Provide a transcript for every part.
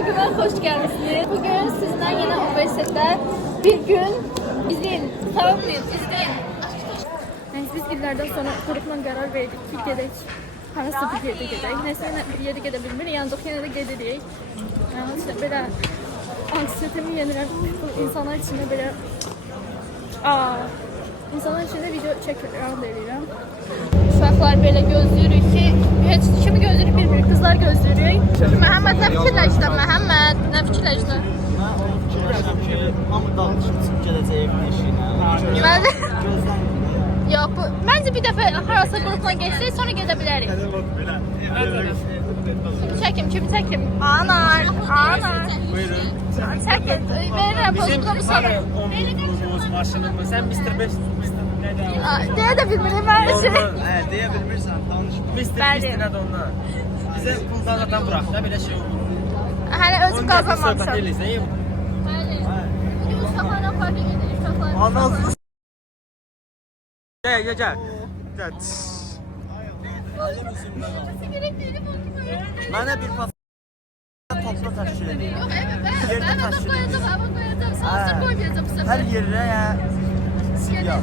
vloguma hoş geldiniz. Bugün sizden yine üniversitede bir gün izleyin. Tamam mıyız? İzleyin. Neyse biz illerden sonra grupla karar verdik ki gedək. Hansı bir yerdə gedək. Neyse bir yerdə gedə bilmirik. Ancaq yenə də gedirik. Yəni işte belə anksiyetemi yenirəm. İnsanlar içində belə insanlar içində video çəkirəm deyirəm. Uşaqlar belə gözləyirik ki, heç kimi gözləyirik bilmirik. Qızlar gözləyirik. Məhəmməd nə fikirləşdi? Məhəmməd nə fikirləşdi? Mən onu fikirləşdim ki, hamı dağılışıb çıxıb gələcək evin eşiyinə. Mən yox, məncə bir dəfə harasa qrupla geçsək, sonra gedə bilərik. Çəkim, çəkim. Anar. Buyurun. Çəkin, verirəm postumu sonra. 10 grubumuz maşınımız. Sen Mr. 5, ne de Deyə də bilmirim mən şey. Deyə bilmirsən, danışma. Mr. ne de onlar. Bize puldan zaten bırak da böyle şey olur. Hələ özüm qazanmamışam. Bəli. Bugün uşaqlarla parka gedirik, uşaqlar. Anasını Gel. Mənə bir pas topla təşkil edin. Yox, evet, Yerdə mən təşkil qoyacağım, Sağ qoymayacağım bu səfər. Hər yerə siyah.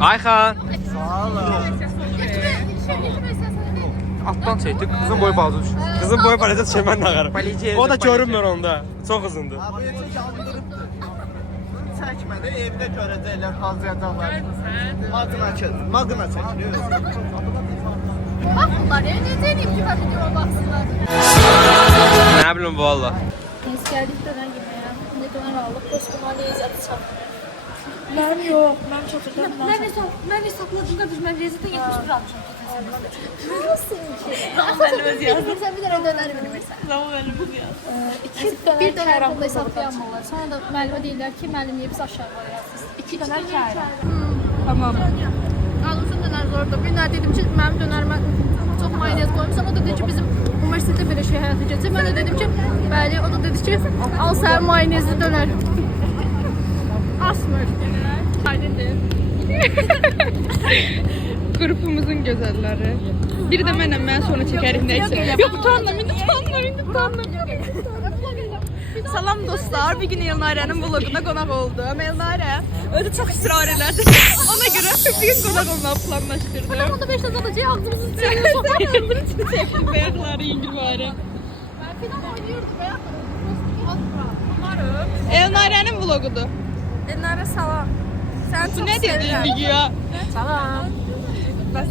Ayxan. Sağ olun. Alttan çektik. Kızın boyu bazı düşür. Kızın boyu balece çemen ağarım. O da görünmür onda. Çok uzundu. Bu yetki yandırıbdır. Çəkmədi, evdə görəcəklər, hazırlayacaqlar. Madına çəkilir. Baxınlar, necə edeyim ki, mən videoma baxsınlar. Ne bileyim valla. Biz gəldik dönər yeməyə. Ne dönər aldıq, postuma lezzəti çatmıyor. Mənim yox, mənim çatırdım. Mən hesapladım qardaş, mən lezzətə 71 almışam. Nasıl ki? Sən bir dənə dönər bilmirsən. Zaman əlimiz yazdı. Bir dönər haqqında hesablayanmırlar. Sonra da müəllimə deyirlər ki, müəllim yiyib aşağı qoyarsınız. 2 dönər kârı. Tamam. Almışım dönər zorda. Bir nə dedim ki, mənim dönərimə çox mayonez qoymuşam. O da dedi ki, bizim üniversitede belə şey həyata keçir. Mən də dedim ki, bəli, o da dedi ki, al səhər mayonezli dönər. Asmır. Aydındır. Grubumuzun güzelleri. Biri de ben sonra çekerim neyse. Yok utanma. Salam dostlar. Bir gün Elnare'nin vloguna konak oldum. Elnare öyle çok ısrar ederdi. Ona göre bir gün konak olmayı planlaştırdım. Onda 5 azalacak ağzımızı çekiyor. Bunun için çektim beyakları İngil bari. Ben falan oynuyordum ya. Elnare'nin vlogudu. Elnare salam. Sen Bu ne dediğin video? Salam.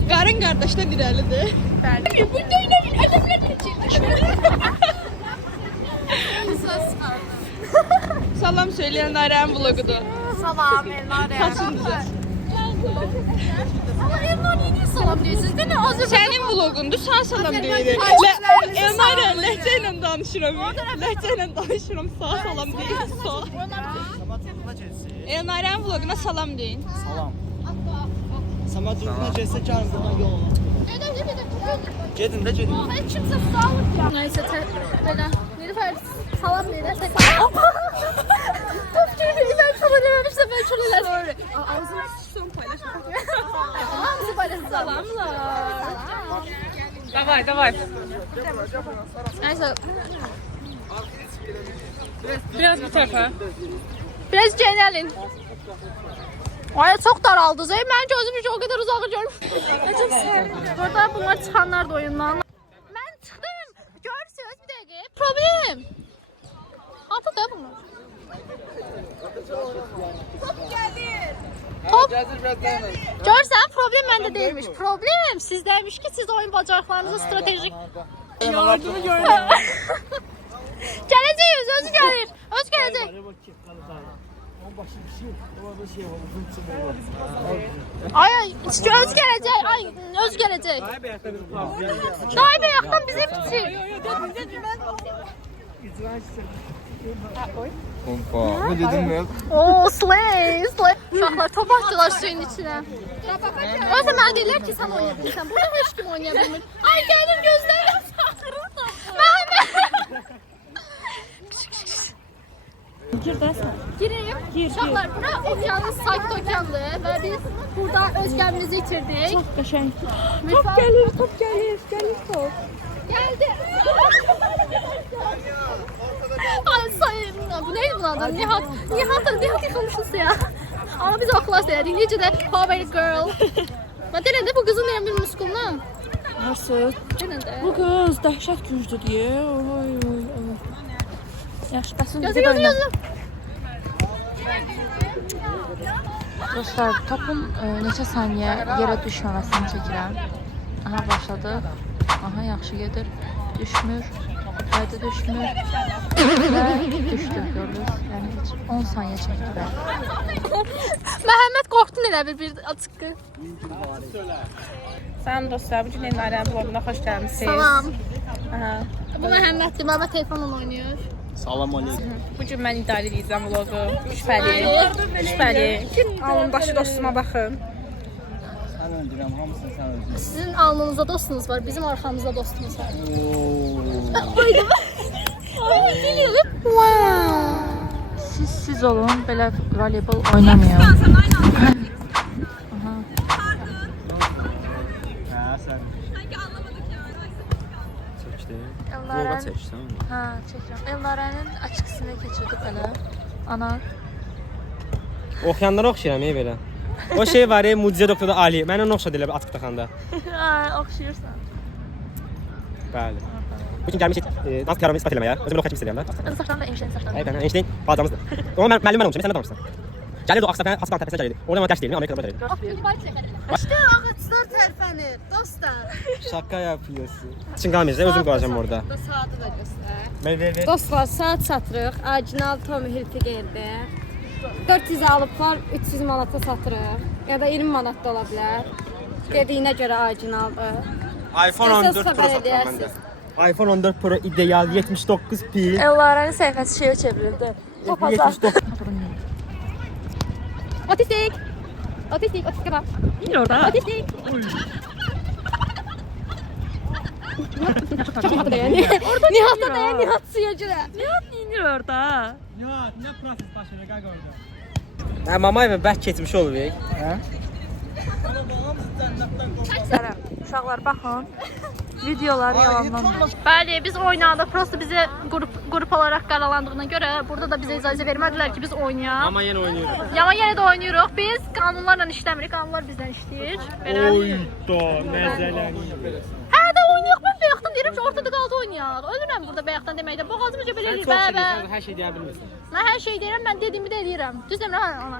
Karın kardeşten ilerledi. Bu böyle bir ödemler geçirdik. Salam söyle Elnare'nin vlogudu. Salam Elnare. Kaçıncı? Ama Elnare niye salam diyorsunuz değil mi? Senin vlogundu, sen salam deyir. Elnare lehçeyle danışıram. Lehçeyle danışıram, sağ salam deyir. Sağ. Elnare'nin vloguna salam deyin. Salam. Sama duruna gəlsə gəlin buradan yol olun. Gedin də gedin. Hiç kimse sağlık ya. Neyse böyle. Nilüfer salam neyle? Top gibi ben sana dememiştim ben şöyle. Ağzını son paylaşmak. Hamısı paylaşın salamlar. Давай. Neyse. Biraz bu tarafa. Biraz genelin. Ay çok daraldınız. Ben gözüm hiç o kadar uzağa görmüyorum. Burada bunlar çıkanlar da oyundan. Ben çıktım. Görürsünüz bir dakika. Problem. Atı da bunu. Top gelir. Top. Görsen problem bende değilmiş. Problem sizdeymiş ki siz oyun bacarıklarınızı stratejik. Yardımı gördüm. Geleceğiz. Öz gelir. Öz gelecek. Ay öz gelecek. Ay öz gelecek. Daha bir yaktan bize bitir. Kompa. Ne dedin mi? Oo slay. Uşaqlar top attılar suyun içine. O zaman deyirlər ki sen oynayabilirsən. Burada hiç kim oynayabilir. Ay gəlir gözlərim saxırıldı. Məhəmməd. Gireyim. Uşaqlar bura okyanın sakit okyandı ve biz burada özgürlüğümüzü yitirdik. Çok qəşəng. Top Gelir top. Geldi. bunun adı? Nihat yıkılmışız ya. Ama biz okula söyledik. Necə də Power Girl. Bax, denən də bu qızın nəyəm bir muskuluna. Nasıl? Denən də. Bu kız dəhşət güclü diye. Oy oy oy. Yaxşı, bəs Yazı, yazı. Dostlar, topun neçə saniyə yerə düşməməsini çəkirəm. Aha, başladı. Aha, yaxşı gedir. Düşmür. Qayda düşmür. Və düşdü, gördünüz. Yəni heç 10 saniyə çəkdi. Məhəmməd qorxdun elə bir açıqqı. Salam dostlar, bugün Elnarənin vloguna xoş gəlmisiniz. Salam. Aha. Bu Məhəmməddir, Məhəmməd telefonla oynayır. Salam aleyküm. Bugün mən idarə edəcəm vlogu. Şübhəli. Alın başı dostuma baxın. Sən öldürəm, hamısını sən öldürəm. Sizin alnınızda dostunuz var, bizim arxamızda dostumuz var. Siz olun, belə voleybol oynamayın. Aha. Hə, sən. Elnarənin hə, çəkirəm. Elnarənin açıqsını keçirdik elə. Ana. Oxuyanlara oxşayıram belə. O şey var ya, Mucize Doktorda Ali. Mən onu oxşadı elə açıq taxanda. Hə, oxşayırsan. Bəli. Bugün gəlmişik dans teoremi ispat eləməyə. Özümü oxuya kimi istəyirəm də. Saçlarında Einstein saçlarında. Aynen, Einstein bacamızdır. Onu müəllim mən olmuşam, sən də olmuşsan. Gəlirdi o Aslan təpəsinə gəlirdi. Orada mən dərs deyildim, Amerikada burada deyildim. İşte ağaçlar tərpənir, dostlar. Şaka yapıyorsun. Çin qalmayacaq, özüm qalacağım orada. Saatı da göstər. Ver. Dostlar, saat satırıq. Orijinal Tommy Hilfiger'də. 400 alıblar, 300 manata satırıq. Ya da 20 manat da ola bilər. Dediyinə görə orijinaldır. iPhone 14 Pro xəbər satıram məndə. edərsiniz. iPhone 14 Pro ideal 79 pil. Elnarənin səhifəsi şeyə çevrildi. 79. Otistik. Otistik bak. İndir orada. Otistik. Nihat da ya, Nihat da ya, Nihat suyacı da. İndir orada. Ya, nə proses baş verir qaqa orada? Hə, mamay və bərk keçmiş olur. Hə? Uşaqlar baxın. Videolar yalanlanır. Bəli, biz oynadıq. Prosta bizi grup olaraq qaralandığına görə burada da bizə icazə vermədilər ki, biz oynayaq. Amma yenə oynayırıq. Amma yenə də oynayırıq. Biz qanunlarla işləmirik, qanunlar bizdən işləyir. Belə. Oyda, məzələnir. Hə də oynayaq. Mən bayaqdan deyirəm ki, ortada qaldı oynayaq. Ölürəm burada bayaqdan deməkdə. Boğazımca belə eləyir. Hər şey deyə bilmirsən. Mən hər şey deyirəm, mən dediyimi də eləyirəm. Düz demirəm ona.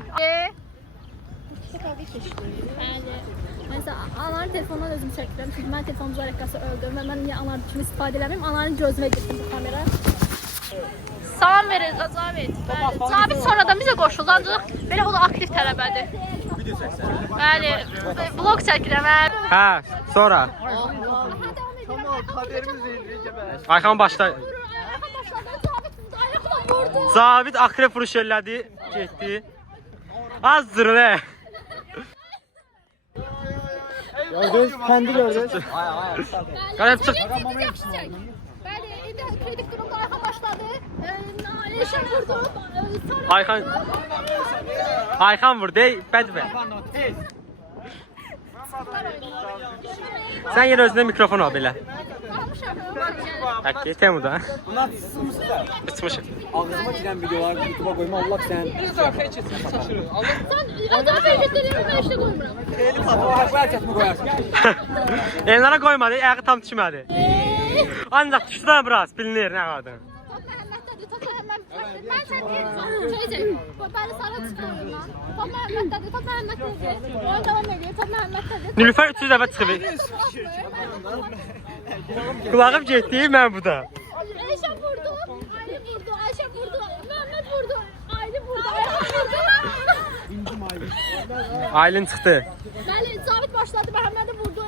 Bəli. Mesela ananın telefonundan özüm çəkdim. Çünki mən telefonum zarəqqası öldüm və mən niyə ananın kimi istifadə eləməyim? Ananın gözünə getdim bu kamera. Salam verir Zabit. Bəli. Zabit sonradan bizə qoşuldu, ancaq belə o da aktiv tələbədir. Bəli. Vlog çəkirəm. Hə, sonra. Tamam, kaderimiz izleyeceğiz. Ayxan başla. Ayaqla başladı, Zabit ayaqla vurdu. Zabit akrep vuruş elədi, getdi. Azdır nə? Gördünüz, kendi gördünüz. Qalib çıx. Bəli, indi kritik durumda Ayxan başladı. Naleşən vurdu. Ayxan. Ayxan vurdu, bədbə. Sən yenə özünə mikrofon al belə. Həqiqi, Temuda. Bunlar sıçmışsın da. Sıçmışıq. Ağzıma giren videolar YouTube'a koyma Allah sen. Sən adam verəcəklərimi mən işlə qoymuram. Eli patlamak belki mi koyarsın? Elnara qoymadı, ayağı tam düşmədi. Ancaq düşdü də biraz, bilinir nə vardı. Top Məhəmməddədir, top Məhəmməd. Mən sən deyirəm. Bəli, sana çıxır oyundan. Top Məhəmməddədir, top Məhəmməddədir. Oyun davam edir, top Məhəmməddədir. Nilüfer 300 dəfə çıxıb. Qulağım getdi, mən bu da. Ayşə vurdu, Ali vurdu, Ayşə vurdu, Məhəmməd vurdu, Ali vurdu, Ayşə vurdu. Aylin çıxdı. Bəli, Zabit başladı, Məhəmmədi vurdu.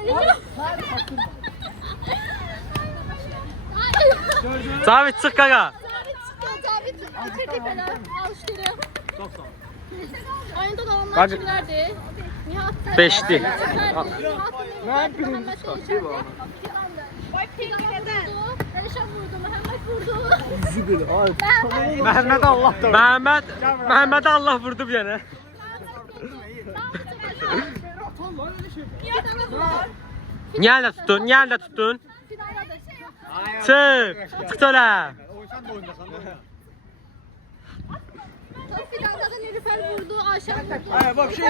Zabit çıx qaqa. Zabit kritik belə alışdırır. Oyunda qalanlar Bak- kimlərdir? Nihat. Beşdi. Mən birinci çıxdım. Elşən vurdu, Məhəmməd vurdu. Mehmet Allah da. Məhəmmədə Allah vurdu bir yana. Niyə əldə tutdun? Niyə əldə tutdun? Çıx! Çıx ölə! Fidan'da Nilüfer vurdu, Ayşe vurdu. Ay bak şey.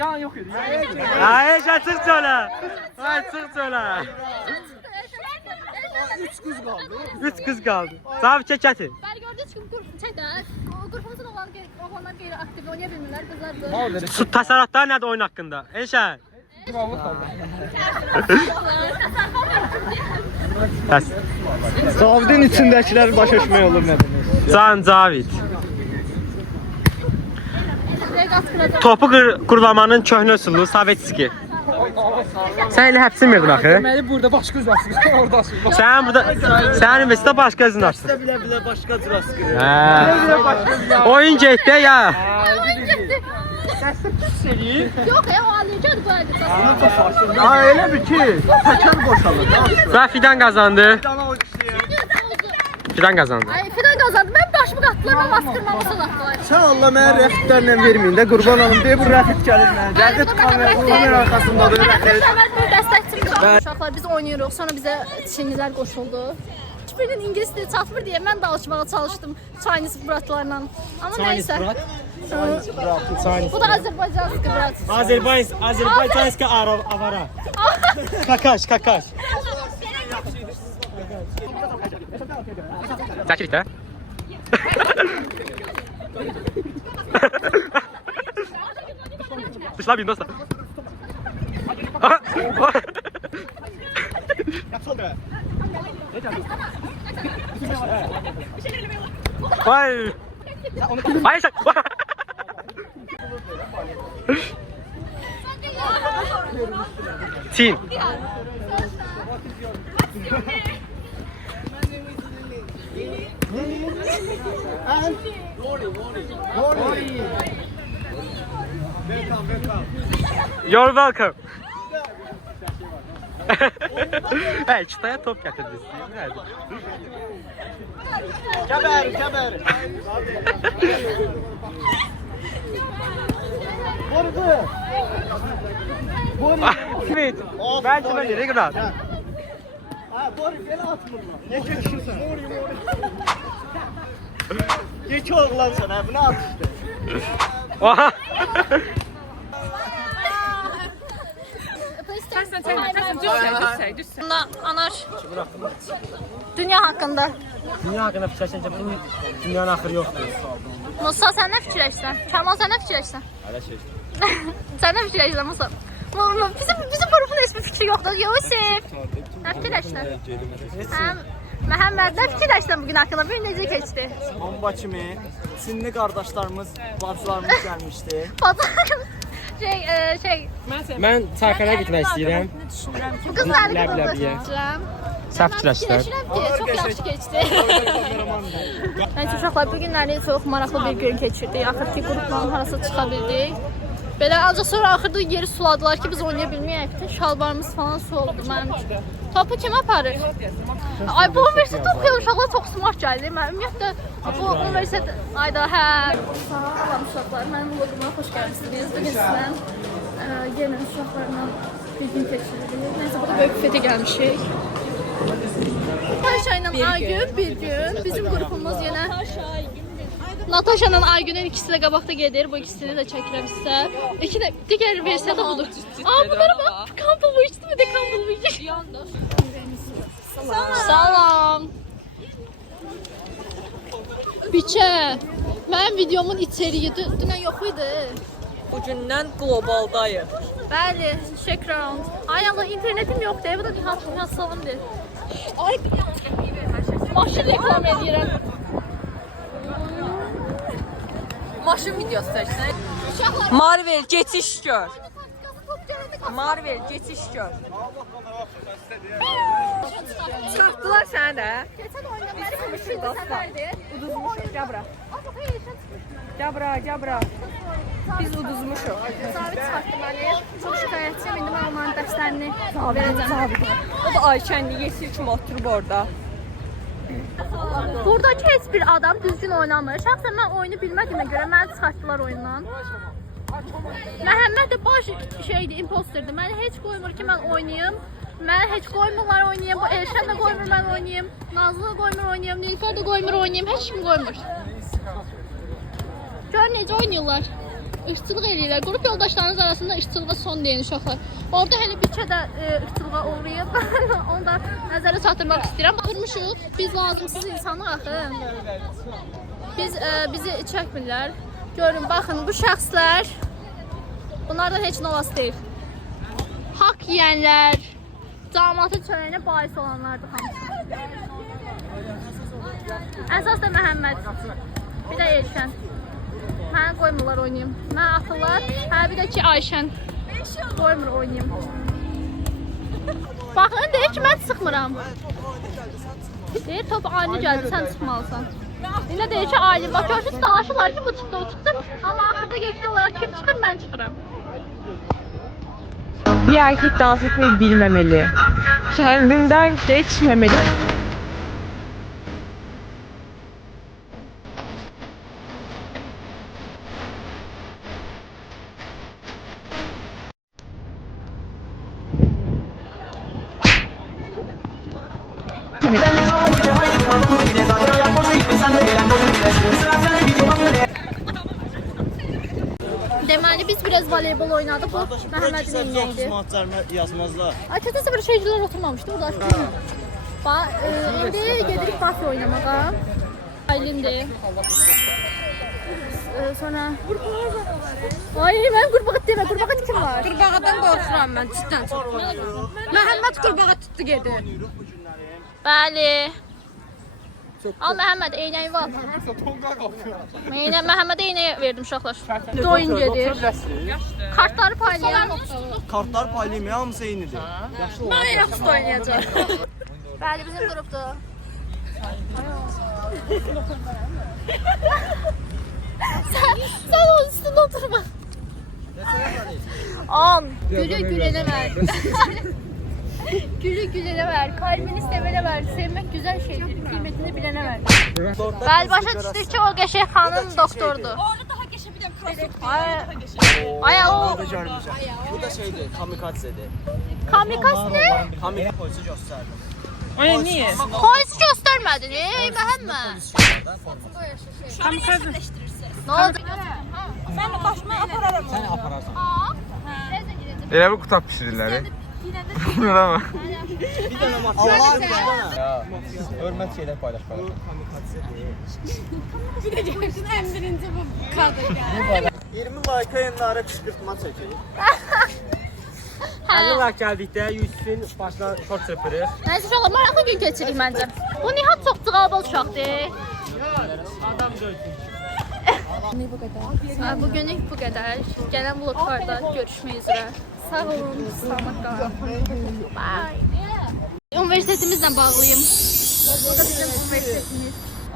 Yan yok idi. Ayşe çık çölə. Ay çık çölə. 3 qız qaldı. 3 qız qaldı. Sabit çək gətir. Ben gördüğünüz gibi grubumuzun oğlanlar geri aktif oynaya bilmirlər, qızlar da. Su təsərrüfatları nədir oyun haqqında? Elşən. Bəs. Cavidin içindəkilər başa düşmək olur nə demək. Can Cavid. Topu qurlamanın köhnə üsulu Sovetski. Sən elə həbsin verdin axı. Deməli burada başqa cürasınız. Oradasınız. Sən burada sənin universitetdə başqa özün açdın. Bilə başqa cürasınız. Hə. Oyun getdi ya. Yok ya, o alacak bu arada. Ha elə bir ki, təkər boşalır. Və Fidan qazandı. Fidan qazandı. Ay Fidan kazandı. Ben başımı kattılar, ben bastırmamı salattılar. Sən Allah mənə rəfitlərlə verməyin də qurban olum deyə bu rəfit gəlir mənə. Gəldi kamera arxasındadır rəfit. Bir dəstəkçimiz var. Uşaqlar biz oynayırıq, sonra bizə Çinlilər qoşuldu. Hiçbirinin İngilis dili çatmır deyə mən danışmağa çalışdım Chinese bratlarla. Ama neyse. Bu da Azerbaycanski brat. Azerbaycanski avara. Kakaş. Çəkirik də. Dışla bir dostlar. Vay. Hayır şak. Çin. You're welcome. Hey, çıtaya top getirdiniz. Kəbər. Evet. Belki ben de regular. Ha, Boru belə atmırlar. Ne keçirsən? Geç oğlan sən, hə, bunu at işte. Oha. Bunda Anar. Dünya hakkında. Dünya hakkında fikirləşəncə bu dünyanın axırı yoxdur. Musa sen ne fikirləşsən? Kamal sen ne fikirləşsən? Hələ şey. Sen ne fikirləşsən Musa? Bizim grubun ismi fikri yoxdur. Yusuf. Ne fikirləşsən? Məhəmməd nə fikirləşsən bugün haqqında? Bir necə keçdi? Bomba kimi Çinli qardaşlarımız, bacılarımız gəlmişdi. Mən Çarxana getmək istəyirəm. Bu qızları Ləbləbiyə. qızım. Səhv fikirləşdilər. Fikirləşirəm ki, çox yaxşı keçdi. Nəysə uşaqlar, bu günləri çox maraqlı bir gün keçirdik. Axır ki, qrupla harasa çıxa bildik. Belə ancaq sonra axırda yeri suladılar ki, biz oynaya bilməyək. Bütün şalvarımız falan su oldu mənim üçün. Topu kim aparır? Ay, bu universitet oxuyan uşaqlar çox smart gəldi. Mən ümumiyyətlə bu universitet... Ayda, hə. Salam uşaqlar, mənim vloguma xoş gəlmişsiniz. Bugün sizdən yenə uşaqlarla bir gün keçirdik. Nəysə, burada böyük bufetə gəlmişik. Natasha ilə Aygün bir gün bizim qrupumuz yenə Natasha ilə Aygünün ikisi də qabaqda gedir. Bu ikisini də çəkirəm sizə. Digər versiya da budur. Bunlara bax. Campbell bu içdi mi de Campbell bu içdi. Salam. Biçə. Mənim videomun içeriği dünən yox idi. Bugündən globaldayıq. Bəli, shake-round. Ay Allah, internetim yoxdur. Bu da Nihat Salamdır. Ay, maşın reklam edirəm. Maşın videosu çəksən. Marvel geçiş gör. Marvel geçiş gör. Çıxartdılar səni də. Geçən oyunda mənim şurada səfərdir. Uduzmuşuq, gəbra. Gəbra. Biz uduzmuşuq. Zabit çıxartdı məni. Çox şikayətçiyim. İndi mən onların dərslərini verəcəm. O da Ayşənli yesir kimi oturub orada. Buradakı heç bir adam düzgün oynamır. Şəxsən mən oyunu bilmədiyimə görə məni çıxartdılar oyundan. Məhəmməd də baş şeydir, imposterdir. Məni heç qoymur ki, mən oynayım. Məni heç qoymurlar oynayım. Bu Elşən də qoymur mən oynayım. Nazlı da qoymur oynayım. Nilüfer də qoymur oynayım. Heç kim qoymur. Gör necə oynayırlar. Irqçılıq eləyirlər. Qrup yoldaşlarınız arasında ırqçılığa son deyin uşaqlar. Orada hələ bir də ırqçılığa uğrayıb. Onu da nəzərə çatdırmaq istəyirəm. Baxırmışıq. Biz lazımsız insanıq axı. Bizi çəkmirlər. Görün, baxın bu şəxslər bunlardan heç nə olası deyil. Haqq yeyənlər, cəmaatın çörəyinə bais olanlardır hamısı. Əsas da Məhəmməd. Bir də Elşən. Mənə qoymurlar oynayım. Mənə atırlar. Hə, bir də ki Ayşən. Qoymur oynayım. Baxın, deyir ki, mən sıxmıram. Deyir, top ani gəldi, sən çıxmalısan. Yine deyir ki, aile. Bak görsünüz, dalaşırlar ki, bu çıxdı, o çıxdı. Ama axırda geçti olarak kim çıxır, mən çıxıram. Bir erkek dans etmeyi bilmemeli. Kendinden geçmemeli. Deməli biz biraz voleybol oynadık. Bu Kardeşim, Məhəmmədin bırak elinə idi. yazmazlar. Açıkçası bir şeyciler oturmamıştı. Burada indi gedirik basket oynamağa. Aylindir. Sonra ay ben qurbağa demə, qurbağa kim var? Qurbağadan qorxuram mən, cidden çox. Məhəmməd qurbağa tutdu gedi. Bəli. Al Məhəmməd eynəyi var. Məhəmmədə eynəyi verdim uşaqlar. Doyun gedir. Kartları paylayan. Kartlar paylaşmaya hamısı eynidir. Mən yaxşı oynayacağam. Bəli, bizim qrupdur. Sen onun üstünde oturma. 10. Gülü gülene ver. Gülü gülene ver. Kalbini sevene ver. Sevmek güzel şeydir. Kıymetini bilene ver. Bəli, başa düşdük ki, o qəşəng xanım doktordur. Orada daha geçe bir de crossfit. Ay o Bu da şeydir, kamikazedir. kamikaz ne? Kamikaze polisi gösterdim. Ay niye? Polis göstermedin. Ey Məhəmməd. Ne oldu? Ben de başıma apararım. Sen yaparsan. Elə bu qutab pişirirlər. Ama. Bir tane maç. Allah aşkına. Ya, hörmət şeylər paylaş. Bir de görsün en birinci bu kadın yani. 20 like yayınlara kışkırtma çekin. 50 like gəldikdə Yusufin başına şort çırpırıq. Neyse uşaqlar, maraqlı gün keçirik məncə. Bu Nihat çox cığabıl uşaqdır. Adam görsün. Bugünlük bu qədər. Gələn vloglarda görüşmək üzrə. Sağ olun, salamat qalın. Bye. Üniversitetimizlə bağlıyım. Bu da bizim üniversitetimiz.